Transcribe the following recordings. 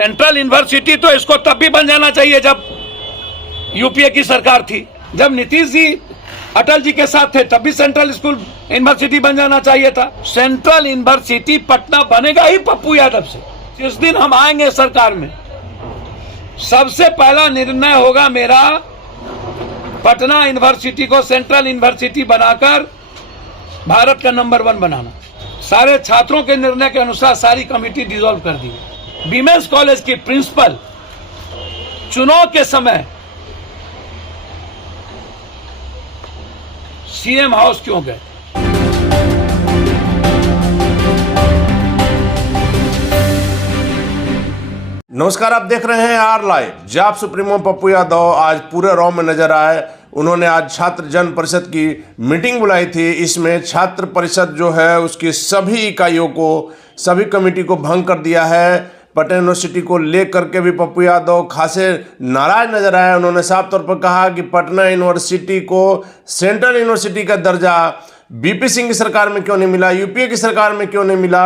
Central university तो इसको तब भी बन जाना चाहिए जब यूपीए की सरकार थी। जब नीतीश जी अटल जी के साथ थे तब भी सेंट्रल स्कूल यूनिवर्सिटी बन जाना चाहिए था। सेंट्रल यूनिवर्सिटी पटना बनेगा ही पप्पू यादव से। जिस दिन हम आएंगे सरकार में, सबसे पहला निर्णय होगा मेरा पटना यूनिवर्सिटी को सेंट्रल यूनिवर्सिटी बनाकर भारत का नंबर 1 बनाना। सारे छात्रों के निर्णय के अनुसार सारी कमेटी डिसॉल्व कर दी। वीमेंस कॉलेज की प्रिंसिपल चुनाव के समय सीएम हाउस क्यों गए? नमस्कार, आप देख रहे हैं आर लाइव। जाप सुप्रीमो पप्पू यादव आज पूरे रॉ में नजर आए। उन्होंने आज छात्र जन परिषद की मीटिंग बुलाई थी। इसमें छात्र परिषद जो है उसकी सभी इकाइयों को, सभी कमेटी को भंग कर दिया है। पटना यूनिवर्सिटी को लेकर के भी पप्पू यादव खासे नाराज नजर आए। उन्होंने साफ तौर पर कहा कि पटना यूनिवर्सिटी को सेंट्रल यूनिवर्सिटी का दर्जा बीपी सिंह की सरकार में क्यों नहीं मिला, यूपीए की सरकार में क्यों नहीं मिला,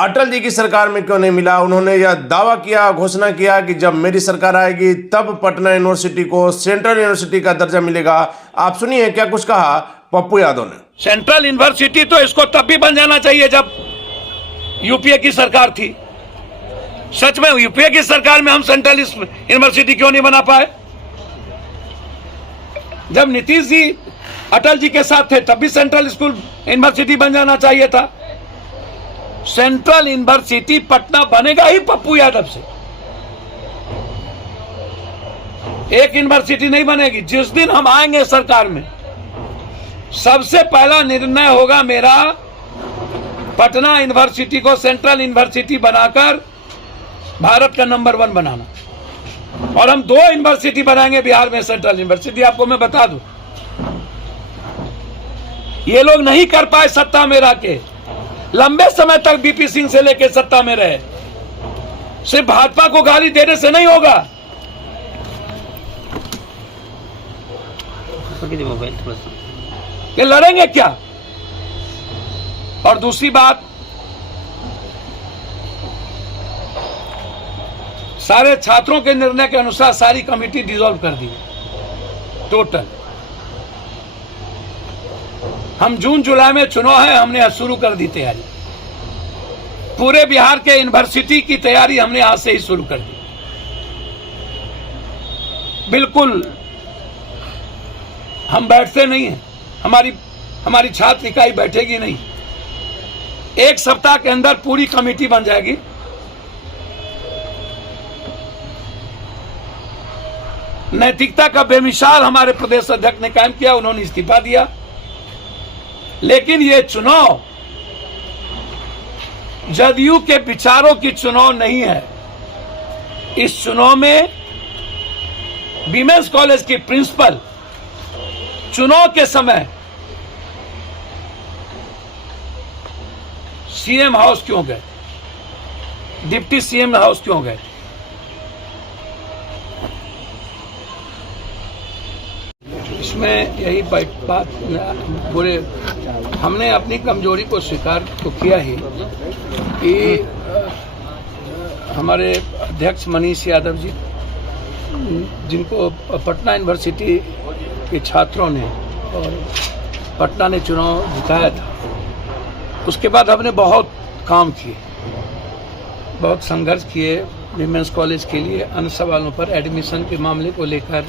अटल जी की सरकार में क्यों नहीं मिला। उन्होंने यह दावा किया, घोषणा किया कि जब मेरी सरकार आएगी तब पटना यूनिवर्सिटी को सेंट्रल यूनिवर्सिटी का दर्जा मिलेगा। आप सुनिए क्या कुछ कहा पप्पू यादव ने। सेंट्रल यूनिवर्सिटी तो इसको तब भी बन जाना चाहिए जब यूपीए की सरकार थी। सच में यूपीए की सरकार में हम सेंट्रल यूनिवर्सिटी क्यों नहीं बना पाए? जब नीतीश जी अटल जी के साथ थे तब भी सेंट्रल स्कूल यूनिवर्सिटी बन जाना चाहिए था। सेंट्रल यूनिवर्सिटी पटना बनेगा ही पप्पू यादव से। एक यूनिवर्सिटी नहीं बनेगी। जिस दिन हम आएंगे सरकार में, सबसे पहला निर्णय होगा मेरा पटना यूनिवर्सिटी को सेंट्रल यूनिवर्सिटी बनाकर भारत का नंबर 1 बनाना। और हम 2 यूनिवर्सिटी बनाएंगे बिहार में सेंट्रल यूनिवर्सिटी। आपको मैं बता दूं, ये लोग नहीं कर पाए सत्ता में रह के। लंबे समय तक बीपी सिंह से लेकर सत्ता में रहे। सिर्फ भाजपा को गाली देने से नहीं होगा। ये लड़ेंगे क्या? और दूसरी बात, सारे छात्रों के निर्णय के अनुसार सारी कमेटी डिसॉल्व कर दी टोटल। हम जून जुलाई में चुनाव है, हमने शुरू कर दी तैयारी। पूरे बिहार के यूनिवर्सिटी की तैयारी हमने आज से ही शुरू कर दी। बिल्कुल हम बैठते नहीं हैं, हमारी छात्र इकाई बैठेगी नहीं। 1 सप्ताह के अंदर पूरी कमेटी बन जाएगी। नैतिकता का बेमिसाल हमारे प्रदेश अध्यक्ष ने कायम किया, उन्होंने इस्तीफा दिया। लेकिन ये चुनाव जदयू के विचारों की चुनाव नहीं है। इस चुनाव में वीमेंस कॉलेज की प्रिंसिपल चुनाव के समय सीएम हाउस क्यों गए, डिप्टी सीएम हाउस क्यों गए? इसमें यही बात पूरे हमने अपनी कमजोरी को स्वीकार तो किया ही कि हमारे अध्यक्ष मनीष यादव जी, जिनको पटना यूनिवर्सिटी के छात्रों ने और पटना ने चुनाव जिताया था, उसके बाद हमने बहुत काम किए, बहुत संघर्ष किए वीमेंस कॉलेज के लिए, अन्य सवालों पर, एडमिशन के मामले को लेकर।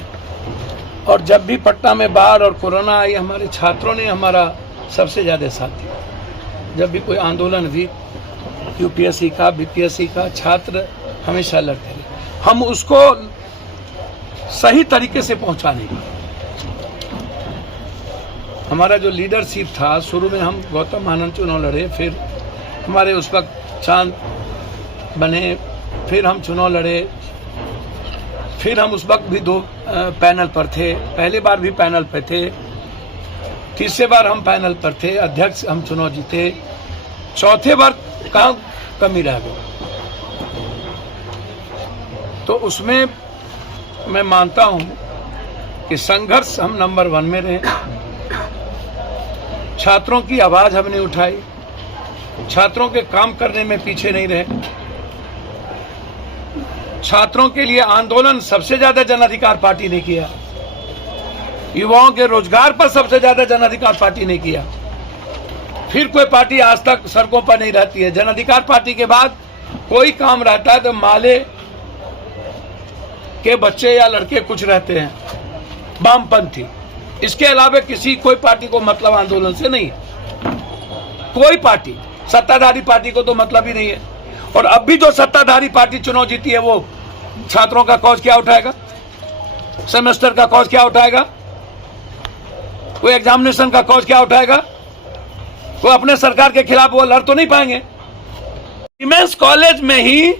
और जब भी पटना में बाढ़ और कोरोना आई, हमारे छात्रों ने हमारा सबसे ज़्यादा साथ दिया। जब भी कोई आंदोलन हुई, यूपीएससी का, बीपीएससी का, छात्र हमेशा लड़ते रहे। हम उसको सही तरीके से पहुंचाने की हमारा जो लीडरशिप था, शुरू में हम गौतम आनंद चुनाव लड़े, फिर हमारे उस वक्त चांद बने, फिर हम चुनाव लड़े, फिर हम उस वक्त भी 2 पैनल पर थे। पहली बार भी पैनल पर थे, तीसरे बार हम पैनल पर थे, अध्यक्ष हम चुनाव जीते, चौथे बार कहाँ कमी रह गई। तो उसमें मैं मानता हूं कि संघर्ष हम नंबर 1 में रहे। छात्रों की आवाज हमने उठाई, छात्रों के काम करने में पीछे नहीं रहे। छात्रों के लिए आंदोलन सबसे ज्यादा जन अधिकार पार्टी ने किया, युवाओं के रोजगार पर सबसे ज्यादा जन अधिकार पार्टी ने किया। फिर कोई पार्टी आज तक सड़कों पर नहीं रहती है। जन अधिकार पार्टी के बाद कोई काम रहता है तो माले के बच्चे या लड़के कुछ रहते हैं, वामपंथी। इसके अलावा किसी कोई पार्टी को मतलब आंदोलन से नहीं है। कोई पार्टी, सत्ताधारी पार्टी को तो मतलब ही नहीं है। और अब भी जो सत्ताधारी पार्टी चुनाव जीती है वो छात्रों का कॉज क्या उठाएगा, सेमेस्टर का कॉज क्या उठाएगा, कोई एग्जामिनेशन का कॉज क्या उठाएगा? कोई अपने सरकार के खिलाफ वो लड़ तो नहीं पाएंगे। विमेंस कॉलेज में ही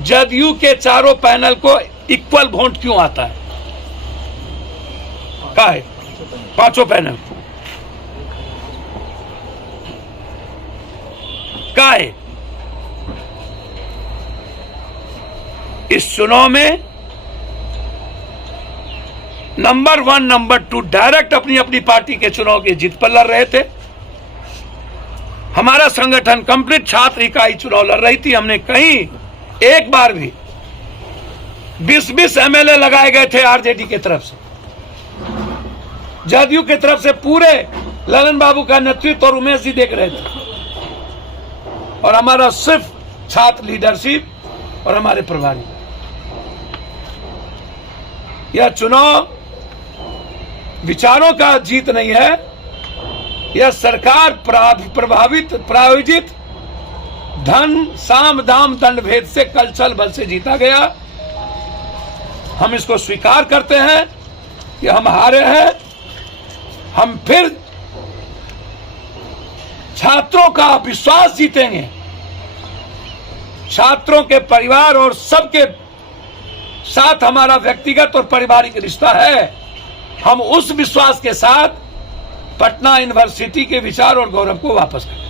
जदयू के चारों पैनल को इक्वल वोट क्यों आता है? क्या है? पांचों पैनल क्या है? इस चुनाव में नंबर 1, नंबर 2 डायरेक्ट अपनी अपनी पार्टी के चुनाव की जीत पर लड़ रहे थे। हमारा संगठन कंप्लीट छात्र इकाई चुनाव लड़ रही थी। हमने कहीं एक बार भी 20-20 एमएलए लगाए गए थे आरजेडी की तरफ से, जदयू की तरफ से पूरे ललन बाबू का नेतृत्व और उमेश जी देख रहे थे, और हमारा सिर्फ छात्र लीडरशिप और हमारे प्रभारी। यह चुनाव विचारों का जीत नहीं है, यह सरकार प्रायोजित धन साम दाम दंड भेद से कल छल बल से जीता गया। हम इसको स्वीकार करते हैं कि हम हारे हैं। हम फिर छात्रों का विश्वास जीतेंगे। छात्रों के परिवार और सबके साथ हमारा व्यक्तिगत और पारिवारिक रिश्ता है। हम उस विश्वास के साथ पटना यूनिवर्सिटी के विचार और गौरव को वापस करें।